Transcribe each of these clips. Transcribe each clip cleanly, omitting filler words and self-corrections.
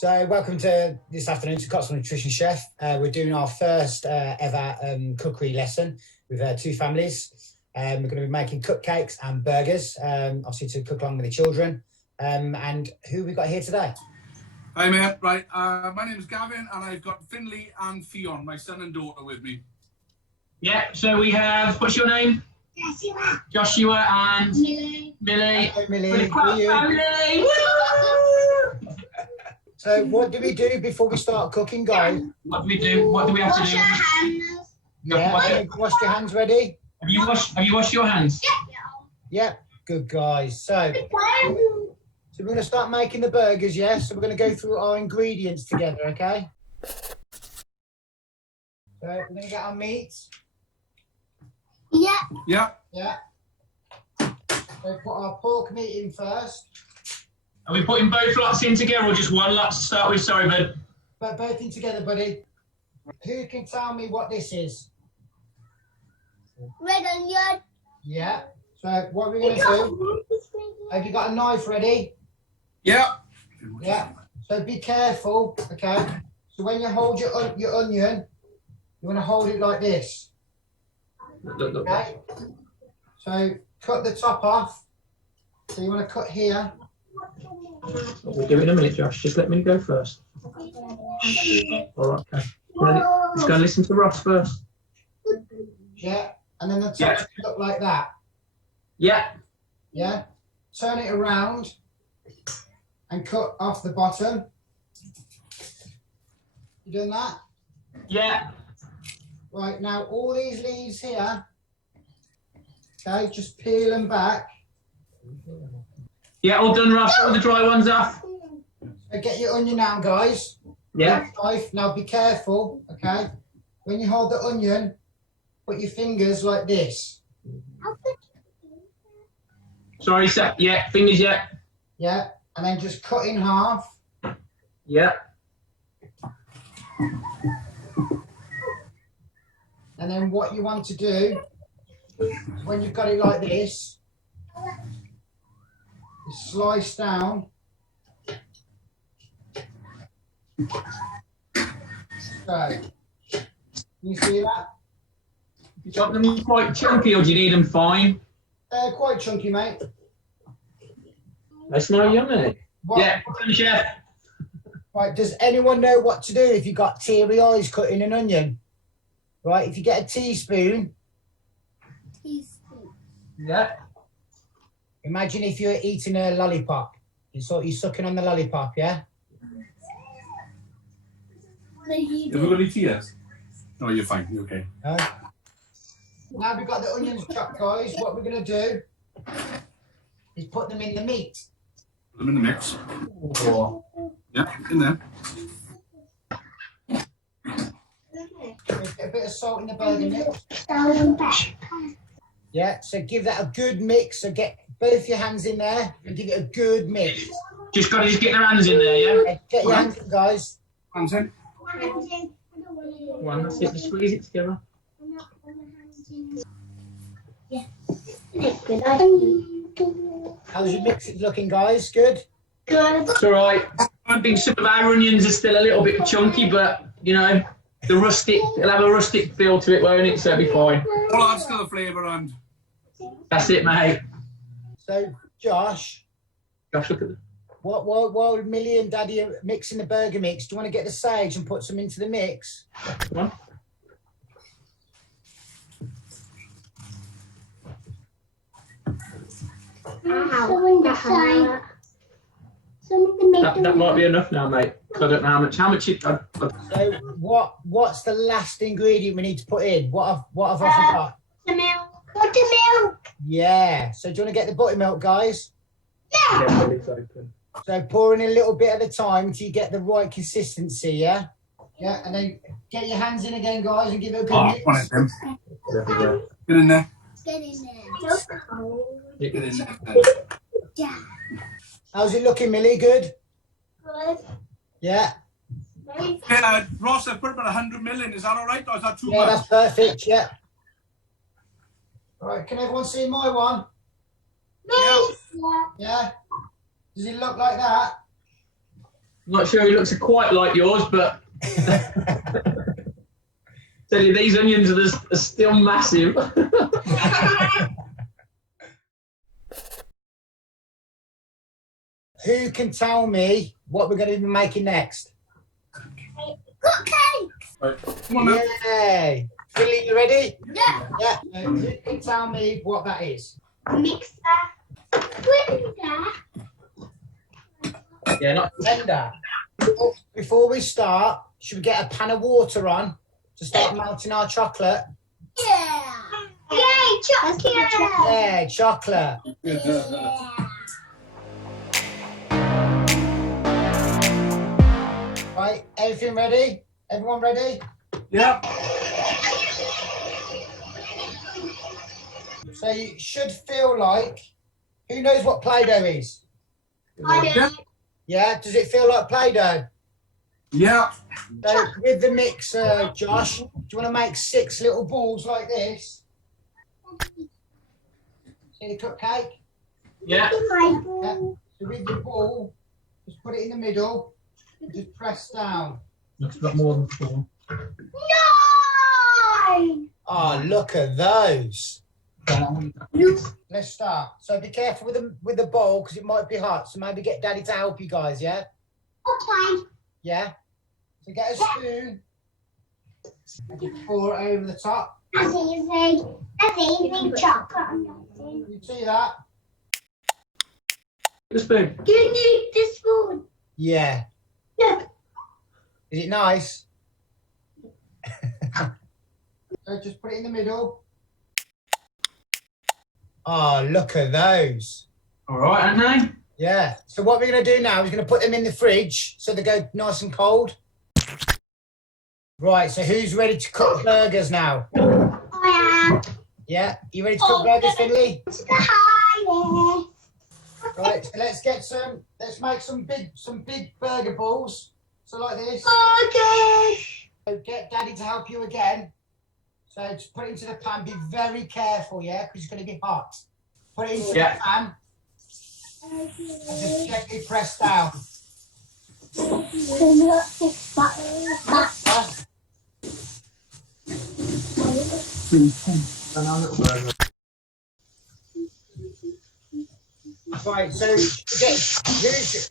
So welcome to this afternoon to Cotswold Nutrition Chef. We're doing our first ever cookery lesson with two families. We're going to be making cupcakes and burgers, obviously to cook along with the children. And who we got here today? Hi mate, right, my name is Gavin and I've got Finley and Fionn, my son and daughter, with me. Yeah, so we have, what's your name? Joshua and Millie. Hello, Millie. Really Who are you? family. So what do we do before we start cooking, guys? What do we do? What do we have to Wash do? your hands. Yeah, wash your hands ready? Have you washed your hands? Yeah, good guys. So we're going to start making the burgers, yeah? So we're going to go through our ingredients together, okay? So we're going to get our meat. Yeah. Yeah. Yeah. So put our pork meat in first. Are we putting both lots in together or just one lot to start with? Sorry, bud. But both in together, buddy. Who can tell me what this is? Red onion. Yeah. So what we're going to do, have you got a knife ready? Yeah. Yeah. So be careful, okay? So when you hold your onion, you want to hold it like this. Look. Okay? So cut the top off. So you want to cut here. We'll do it in a minute, Josh. Just let me go first. All right, okay. Let's go and listen to Ross first. Yeah. And then the top should look like that. Yeah. Yeah. Turn it around and cut off the bottom. You done that? Yeah. Right, now all these leaves here, okay, just peel them back. Yeah, all done, Ross. All the dry ones off. So get your onion out, guys. Yeah. Knife. Now be careful, okay? When you hold the onion, put your fingers like this. Sorry, sir. Yeah, fingers, yeah. Yeah, and then just cut in half. Yeah. And then what you want to do, when you've got it like this, is slice down. So, you see that? You got them quite chunky or do you need them fine? They're quite chunky, mate. They smell yummy. What, Yeah, chef. Right, does anyone know what to do if you've got teary eyes cutting an onion? Right, if you get a teaspoon. Yeah. Imagine if you're eating a lollipop. You're sucking on the lollipop, yeah? Have we got any tears? No, you're fine. You're okay. Now we've got the onions chopped, guys. What we're going to do is put them in the meat. Put them in the mix. Oh. Yeah, in there. Get a bit of salt in the burger mix. Yeah, so give that a good mix. So get both your hands in there and give it a good mix. Just got to get their hands in there, yeah? Get your hands in, guys. Hands in. One, that's it. Just squeeze it together. Yeah. How's your mix looking, guys? Good? Good. It's all right. I think some of our onions are still a little bit chunky, but, you know, it'll have a rustic feel to it, won't it? So it'll be fine. All adds to the flavour and... That's it, mate. So, Josh, Josh, look at while Millie and Daddy are mixing the burger mix, do you want to get the sage and put some into the mix? Come on. That might be enough now, mate. I don't know how much it... So what's the last ingredient we need to put in? What have I forgot? Buttermilk. Yeah. So do you want to get the buttermilk, guys? Yeah. Yeah, it's open. So pour in a little bit at a time until you get the right consistency, yeah? Yeah, and then get your hands in again, guys, and give it a good mix. One of them. Everywhere. Get in there. Get in there. Get in there. Yeah. How's it looking, Millie? Good? Good. Yeah? Okay, Ross, I put about 100 million. Is that all right, or is that too Yeah, much? that's perfect, yeah. All right, can everyone see my one? Yeah. Yeah? Does it look like that? not sure he looks quite like yours, but tell you, these onions are still massive. Who can tell me what we're going to be making next? Cupcakes. Right. Come on now. Yay! Billy, you ready? Yeah. Yeah. Who can tell me what that is? Mixer. Blender. Yeah, not Blender. Before we start, should we get a pan of water on to start melting our chocolate? Yeah. Yay, chocolate. Yeah, chocolate. Yeah. Right, everything ready? Everyone ready? Yeah. So you should feel like, who knows what Play-Doh is? I do. Yeah, does it feel like Play-Doh? Yeah. So with the mixer, Josh, do you want to make 6 little balls like this? See the cupcake? yeah. Yeah. So with the ball, just put it in the middle, and just press down. Looks got more than 4. 9. Oh, look at those. No. Let's start. So be careful with the bowl because it might be hot. So maybe get Daddy to help you guys, yeah? Okay. Yeah? So get a spoon and pour it over the top. That's easy. That's easy. Chocolate. You see that? The spoon. Do you need the spoon? Yeah. Yeah. Is it nice? So just put it in the middle. Oh, look at those. All right, aren't they? Yeah. So what we're going to do now is going to put them in the fridge so they go nice and cold. Right, so who's ready to cook burgers now? I am. Yeah? You ready to cook burgers, Finley? Hi. Right, so let's make some big burger balls. So like this. Okay. So get Daddy to help you again. So just put it into the pan. Be very careful, yeah, because it's going to be hot. Put it into the pan and just gently press down. Right, so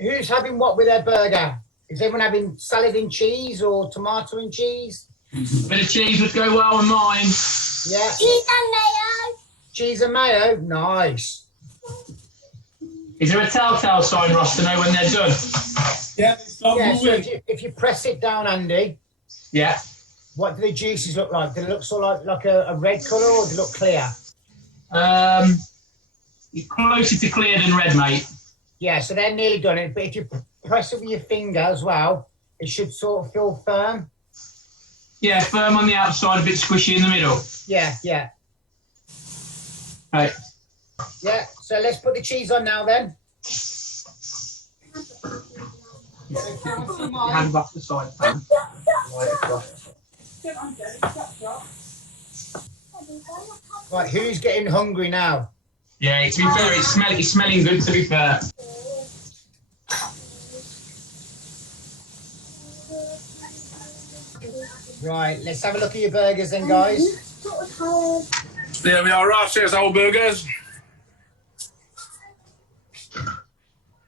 who's having what with their burger? Is everyone having salad and cheese or tomato and cheese? A bit of cheese would go well with mine. Yeah. Cheese and mayo. Cheese and mayo? Nice. Is there a telltale sign, Ross, to know when they're done? Yeah. Stop Yeah, so moving. if you press it down, Andy, Yeah. what do the juices look like? Do they look sort of like a red colour or do they look clear? You're closer to clear than red, mate. Yeah, so they're nearly done it. But if you press it with your finger as well, it should sort of feel firm. Yeah, firm on the outside, a bit squishy in the middle. Yeah, yeah. Right. Yeah, so let's put the cheese on now then. Hand back to the side pan. Right, who's getting hungry now? Yeah, to be fair, it's smelling good, to be fair. Right, let's have a look at your burgers then, guys. There we are, Ross. Here's our burgers.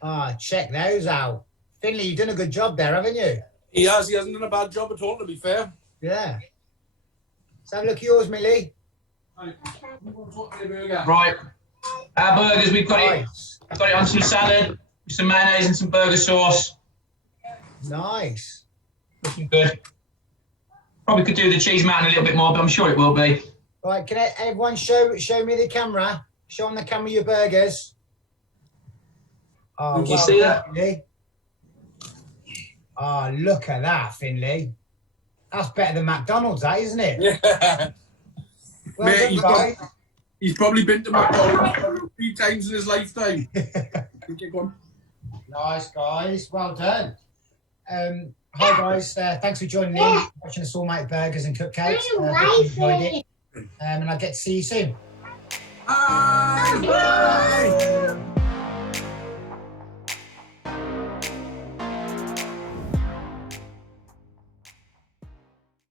Ah, check those out. Finley, you've done a good job there, haven't you? He hasn't done a bad job at all, to be fair. Yeah. Let's have a look at yours, Millie. Right. Our burgers, we've got Nice. it on some salad, with some mayonnaise and some burger sauce. Nice. Looking good. Probably could do the cheese mountain a little bit more, but I'm sure it will be. Right, can everyone show me the camera? Show on the camera your burgers. Oh, Can you see that? Finley. Oh, look at that, Finley. That's better than McDonald's, that, isn't it? Yeah. Well Mate, done, guys. He's probably been to McDonald's 3 times in his lifetime. Nice, guys. Well done. Hi, guys. Thanks for joining in, watching us all make burgers and cupcakes. Hope you enjoyed it. And I'll get to see you soon. Bye.